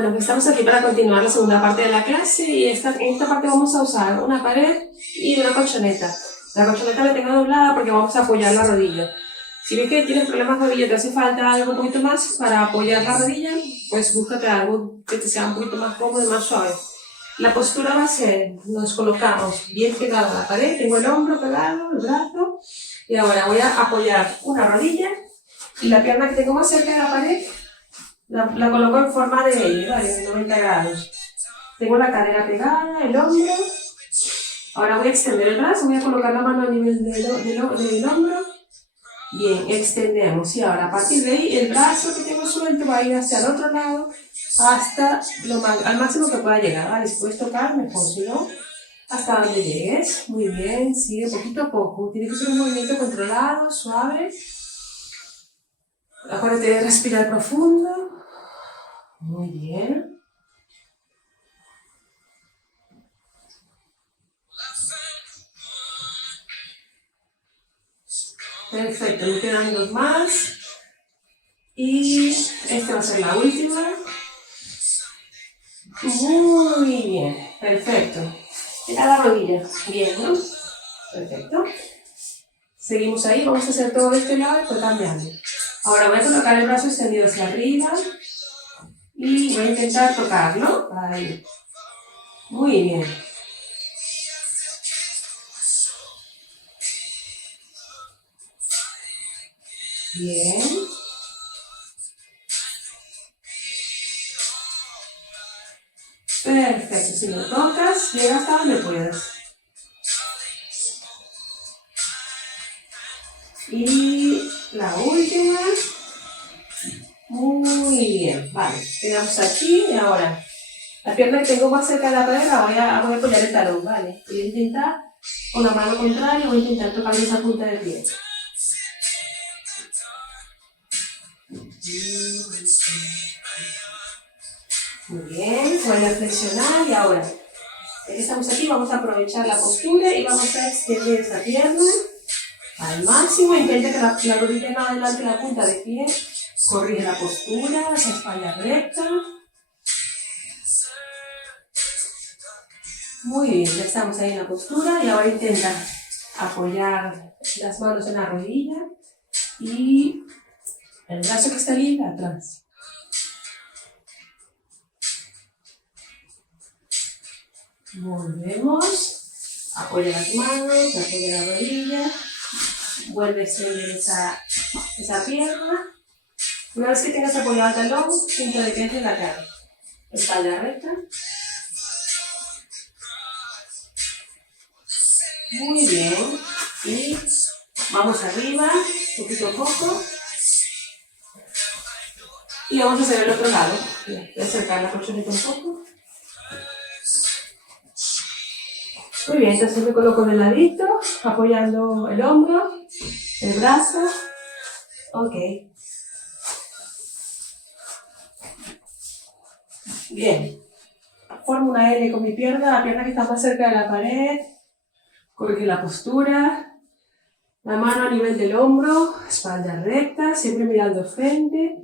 Bueno, pues estamos aquí para continuar la segunda parte de la clase y en esta parte vamos a usar una pared y una colchoneta. La colchoneta la tengo doblada porque vamos a apoyar la rodilla. Si ves que tienes problemas de rodilla, te hace falta algo un poquito más para apoyar la rodilla, pues búscate algo que te sea un poquito más cómodo y más suave. La postura va a ser, nos colocamos bien pegados a la pared, tengo el hombro pegado, el brazo, y ahora voy a apoyar una rodilla y la pierna que tengo más cerca de la pared la coloco en forma de L, ¿vale? De 90 grados. Tengo la cadera pegada, el hombro. Ahora voy a extender el brazo, voy a colocar la mano a nivel del hombro. Bien, extendemos. Y ahora a partir de ahí, el brazo que tengo suelto va a ir hacia el otro lado hasta al máximo que pueda llegar, ¿vale? Si puedes tocar, mejor, si no, hasta donde llegues. Muy bien, sigue poquito a poco. Tiene que ser un movimiento controlado, suave. Acuérdate de respirar profundo. Muy bien. Perfecto, me quedan dos más. Y esta va a ser la última. Muy bien, perfecto. Mira la rodilla. Bien, ¿no? Perfecto. Seguimos ahí, vamos a hacer todo este lado y después cambiando. Ahora voy a colocar el brazo extendido hacia arriba. Y voy a intentar tocarlo. Ahí. Muy bien. Bien. Perfecto. Si lo tocas, llega hasta donde puedas. Y la última. Muy bien. Vale. Quedamos aquí y ahora la pierna que tengo más cerca de la pared voy a apoyar el talón, ¿vale? Voy a intentar, con la mano contraria, voy a intentar tocar esa punta del pie. Muy bien, vuelve a flexionar y ahora, ya que estamos aquí, vamos a aprovechar la postura y vamos a extender esa pierna al máximo. Intenta que la rodilla no adelante la punta del pie. Corrige la postura, esa espalda recta. Muy bien, ya estamos ahí en la postura y ahora intenta apoyar las manos en la rodilla y el brazo que está libre atrás. Volvemos, apoya las manos, apoya la rodilla, vuelve a extender esa pierna. Una vez que tengas apoyado el talón, punta de pie en la cara, espalda recta. Muy bien, y vamos arriba, poquito a poco. Y vamos a hacer el otro lado. Voy a acercar la colchoneta un poco. Muy bien, entonces me coloco de ladito, apoyando el hombro, el brazo. Ok. Bien. Formo una L con mi pierna, la pierna que está más cerca de la pared. Corrige la postura. La mano a nivel del hombro, espalda recta, siempre mirando frente.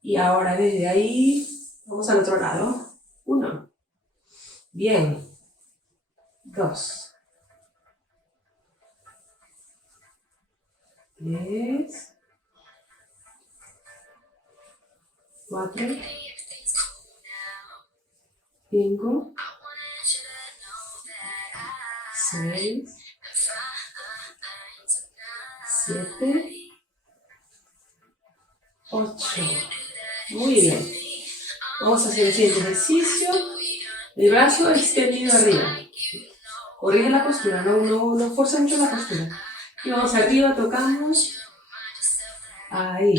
Y ahora desde ahí, vamos al otro lado. 1. Bien. 2. 3. 4. 5. 6. 7. 8. Muy bien. Vamos a hacer el siguiente ejercicio. El brazo extendido arriba. Corrige la postura, no fuerza mucho la postura. Y vamos arriba, tocamos. Ahí.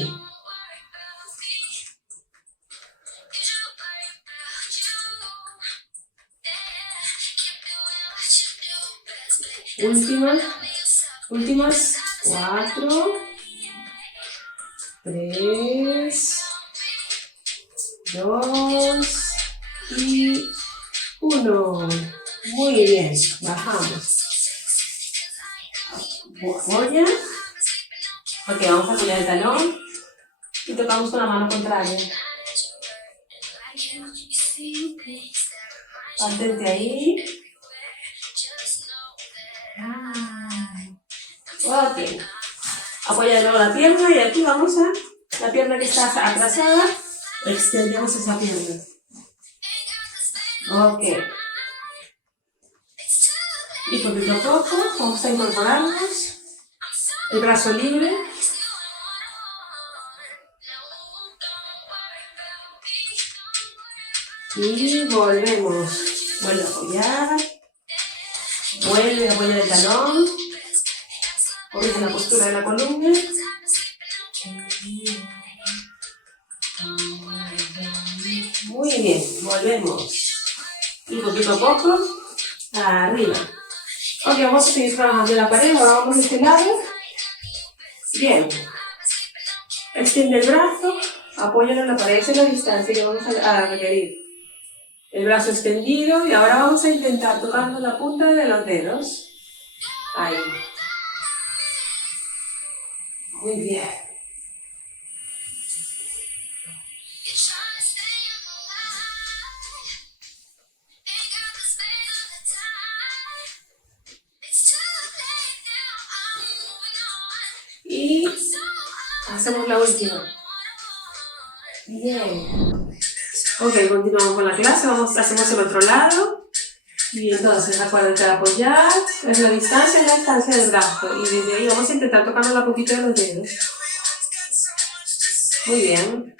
Últimas. 4. 3. 2. Y 1. Muy bien, bajamos. Apoya. Ok, vamos a apoyar el talón y tocamos con la mano contraria. Mantente ahí. Ok. Apoya luego la pierna y aquí vamos a la pierna que está atrasada. Extendemos esa pierna. Ok. Y poquito a poco vamos a incorporarnos. El brazo libre. Y volvemos. Vuelve a apoyar. Vuelve a apoyar el talón. Corrige la postura de la columna. Muy bien, volvemos. Y poquito a poco, arriba. Ok, vamos a seguir trabajando en la pared. Ahora vamos de este lado. Bien. Extiende el brazo. Apóyalo en la pared. Esa es la distancia que vamos a requerir. El brazo extendido. Y ahora vamos a intentar tocando la punta de los dedos. Ahí. Muy bien. Y hacemos la última. Bien. Ok, continuamos con la clase. Hacemos el otro lado. Y entonces, acuérdate de apoyar. Es la distancia del brazo. Y desde ahí vamos a intentar tocarnos la puntita de los dedos. Muy bien.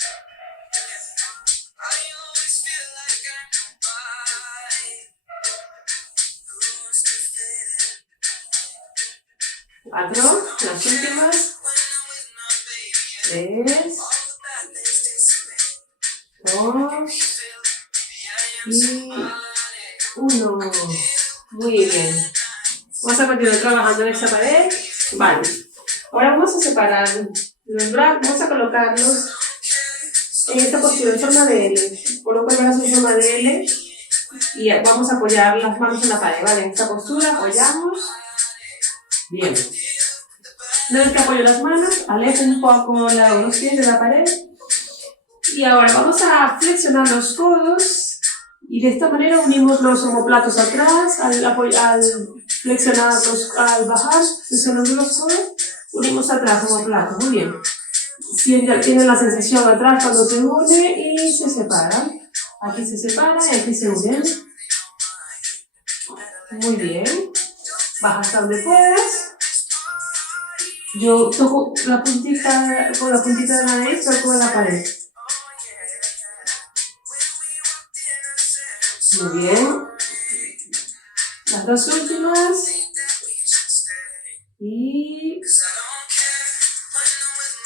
4, las últimas. 3, 2 y 1. Muy bien. Vamos a continuar trabajando en esta pared. Vale. Ahora vamos a separar los brazos, vamos a colocarlos en esta postura en forma de L. Coloco el brazo en forma de L y vamos a apoyar las manos en la pared, ¿vale? En esta postura apoyamos. Bien. Una vez que apoyo las manos, alejo un poco los pies de la pared. Y ahora vamos a flexionar los codos y de esta manera unimos los omoplatos atrás, al flexionar al bajar, flexionando los codos, unimos atrás omoplatos, muy bien. Tienen la sensación atrás cuando se une y se separan. Aquí se separan y aquí se unen. Muy bien. Baja hasta donde puedas. Yo toco la puntita, con la puntita de la nariz, toco en la pared. Muy bien. Las dos últimas. Y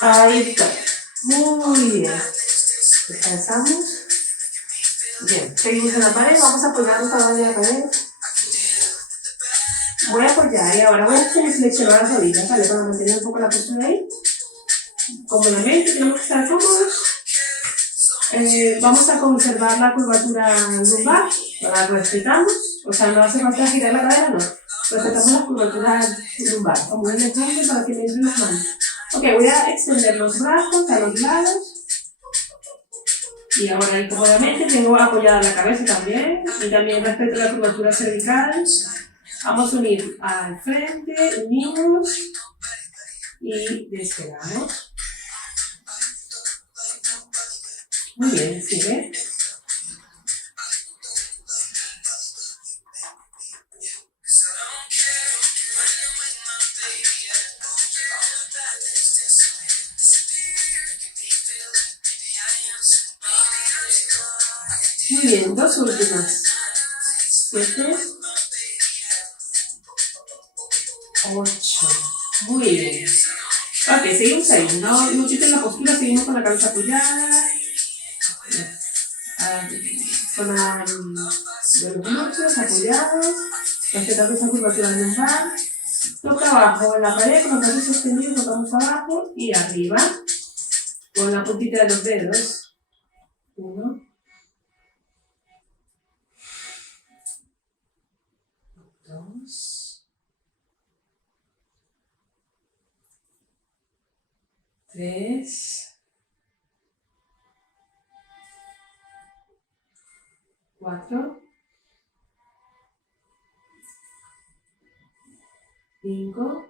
ahí está. Muy bien. Descansamos. Bien. Seguimos en la pared. Vamos a apoyarnos a la pared. Voy a apoyar y ahora voy a flexionar las rodillas, ¿vale? Para mantener un poco la postura ahí. Cómodamente, tenemos que estar cómodos. Vamos a conservar la curvatura lumbar, la respetamos, o sea, no hace falta girar la cadera, no. Respetamos la curvatura lumbar, como un ejemplo para que me entren las manos. Ok, voy a extender los brazos a los lados. Y ahora ahí cómodamente tengo apoyada la cabeza también, y también respeto la curvatura cervical. Vamos a unir al frente, unimos y despegamos. Muy bien, sigue. Muy bien, dos últimas. 7, 8. Muy bien. Ok, seguimos ahí. No quiten la postura, seguimos con la cabeza apoyada. Con los glúteos apoyados. Respetando esa curvatura lumbar. Toca abajo en la pared, con los brazos extendidos, tocamos abajo y arriba. Con la puntita de los dedos. 1, 2, 3, 4, 5,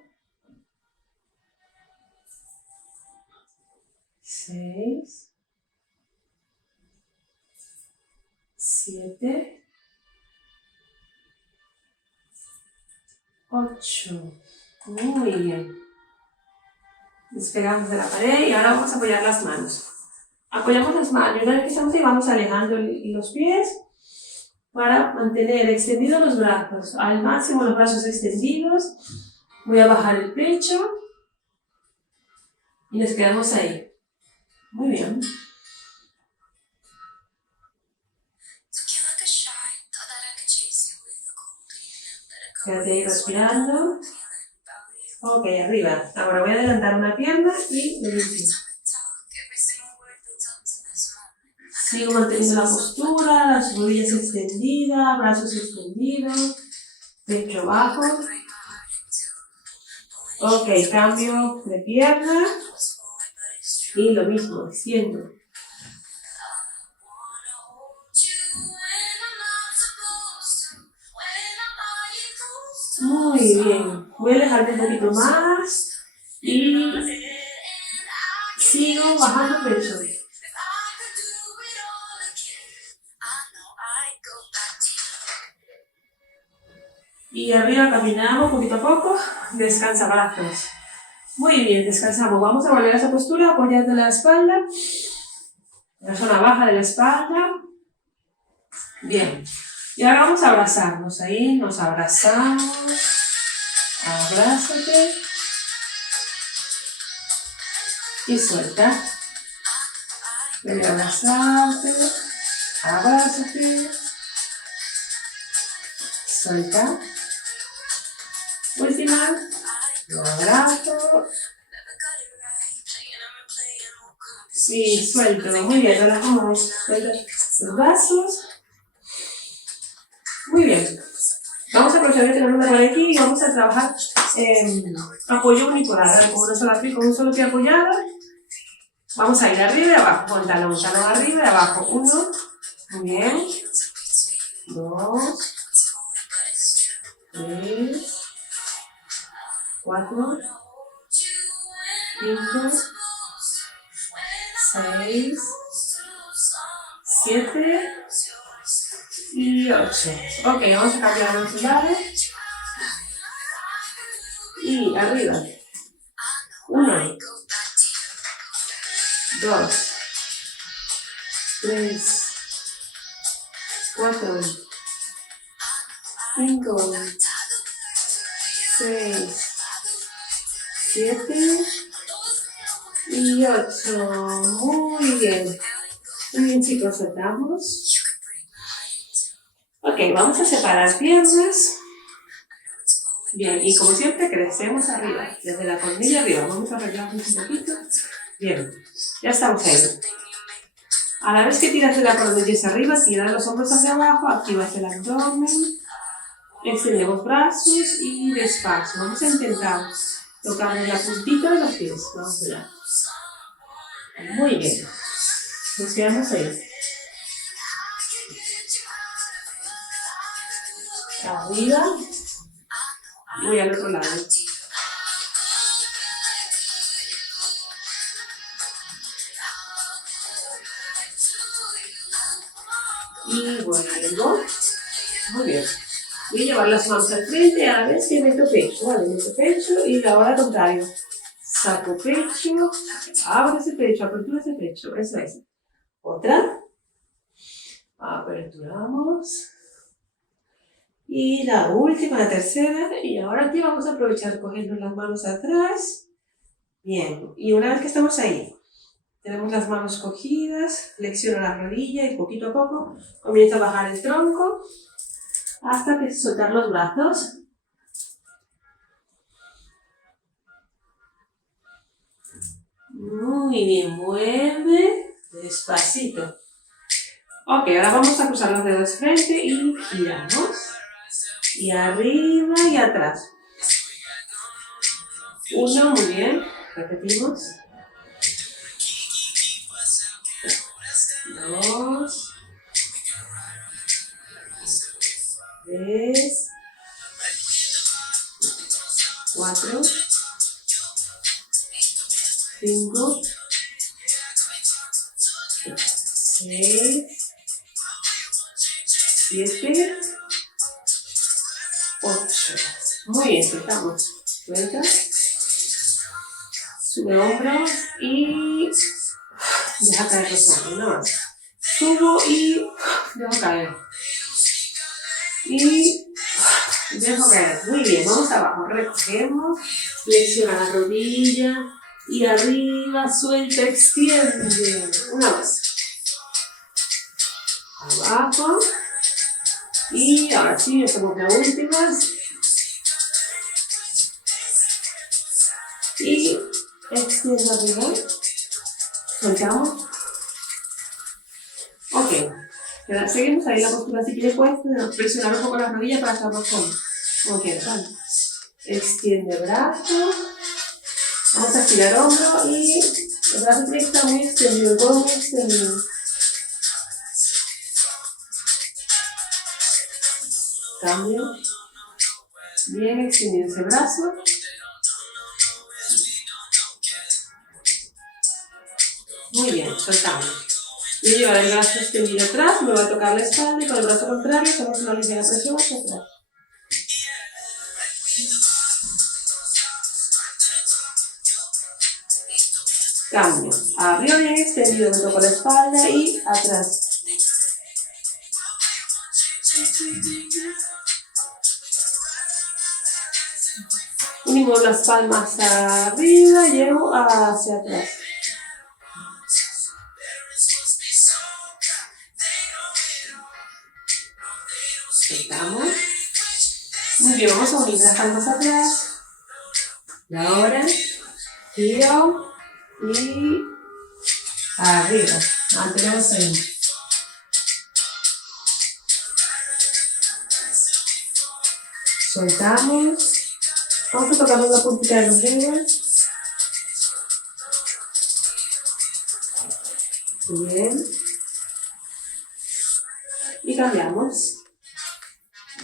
6, 7, 8. Muy bien. Despegamos de la pared y ahora vamos a apoyar las manos. Apoyamos las manos y una vez que estamos ahí vamos alejando los pies para mantener extendidos los brazos. Al máximo los brazos extendidos. Voy a bajar el pecho y nos quedamos ahí. Muy bien. Quédate ahí respirando. Ok, arriba. Ahora voy a adelantar una pierna y lo mismo. Sigo manteniendo la postura, las rodillas extendidas, brazos extendidos, pecho bajo. Ok, cambio de pierna y lo mismo, extiendo. Muy bien, voy a alejarme un poquito más y sigo bajando pecho. Y arriba caminamos poquito a poco, descansa brazos. Muy bien, descansamos. Vamos a volver a esa postura apoyando la espalda, la zona baja de la espalda. Bien. Y ahora vamos a abrazarnos ahí, nos abrazamos. Abrázate. Y suelta. Ven a abrazarte. Abrázate. Suelta. Última. Lo abrazo. Y suelto. Muy bien, relajamos. Suelta los brazos. Muy bien. Vamos a aprovechar que tenemos una pared aquí y vamos a trabajar apoyo unipolar. Con un solo pie apoyado. Vamos a ir arriba y abajo. Con talón arriba y abajo. 1. Muy bien. 2. 3. 4. 5. 6. 7. Y 8. Ok, vamos a cambiar los lados. Y arriba. 1. 2. 3. 4. 5. 6. 7. Y 8. Muy bien. Muy bien, chicos, soltamos. Ok, vamos a separar piernas. Bien, y como siempre crecemos arriba, desde la coronilla arriba. Vamos a arreglarnos un poquito. Bien, ya estamos ahí. A la vez que tiras de la coronilla hacia arriba, tira los hombros hacia abajo, activas el abdomen, extendemos brazos y despacio. Vamos a intentar tocar la puntita de los pies. Vamos allá. Muy bien. Nos quedamos ahí. Arriba. Y voy al otro lado. Y vuelvo. Muy bien. Voy a llevar las manos al frente a la vez que meto pecho. Vale, meto pecho y ahora al contrario. Saco pecho, abro ese pecho, apertura ese pecho. Eso es. Otra. Aperturamos. Y la última, la tercera. Y ahora aquí vamos a aprovechar cogernos las manos atrás. Bien. Y una vez que estamos ahí, tenemos las manos cogidas, flexiono la rodilla y poquito a poco comienzo a bajar el tronco hasta que soltar los brazos. Muy bien, mueve despacito. Ok, ahora vamos a cruzar los dedos frente y giramos. Y arriba y atrás. 1, muy bien. Repetimos. 2. 3, 4, 5, 6, 7, 8. Muy bien, soltamos. Suelta. Sube hombros y deja caer los hombros, no más. Subo y dejo caer. Y dejo caer. Muy bien, vamos abajo. Recogemos. Flexiona la rodilla. Y arriba, suelta, extiende. Una más. Abajo. Y ahora sí, hacemos las últimas. Y extiendo arriba. Soltamos. Ok. Seguimos ahí la postura si quiere puesta. Presionar un poco las rodillas para estar más cómodos. Como quieras, ¿vale? Extiende brazo. Vamos a estirar hombro y el brazo tiene que estar muy extendido, todo muy extendido. Cambio. Bien extendido ese brazo. Muy bien, soltamos. Voy a llevar el brazo extendido atrás, me va a tocar la espalda y con el brazo contrario hacemos una ligera presión hacia atrás. Cambio. Arriba bien extendido, me toco la espalda y atrás. Unimos las palmas arriba, llevo hacia atrás. Soltamos. Muy bien, vamos a unir las palmas atrás. Y ahora, giro y arriba. Mantenemos ahí. Soltamos. Vamos a tocar la puntita de los dedos. Bien. Y cambiamos.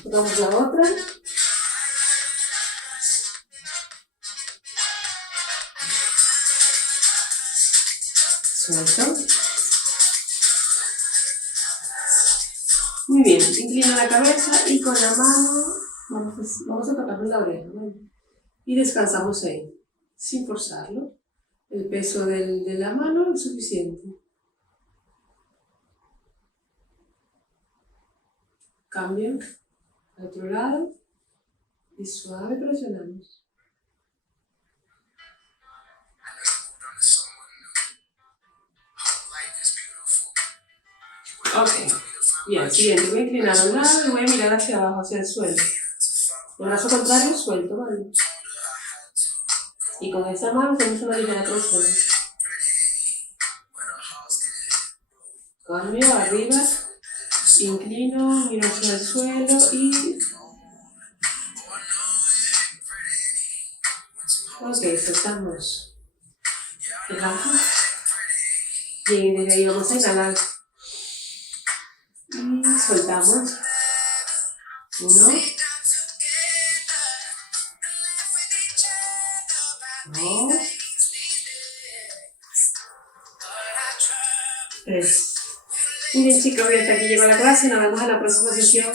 Tocamos la otra. Suelto. Muy bien, inclina la cabeza y con la mano vamos a tocar la oreja, ¿vale? Y descansamos ahí, sin forzarlo. El peso de la mano es suficiente. Cambio al otro lado y suave presionamos. Ok, bien, siguiente, voy a inclinar a un lado y voy a mirar hacia abajo, hacia el suelo. El brazo contrario suelto, ¿vale? Y con esta mano hacemos una ligera presión. Cambio, arriba, inclino, miro hacia el suelo y... Ok, soltamos. Relajamos. Bien, desde ahí vamos a inhalar. Y soltamos. 1, 2, 3. Muy bien, chicos, hasta aquí llegó la clase. Nos vemos en la próxima sesión.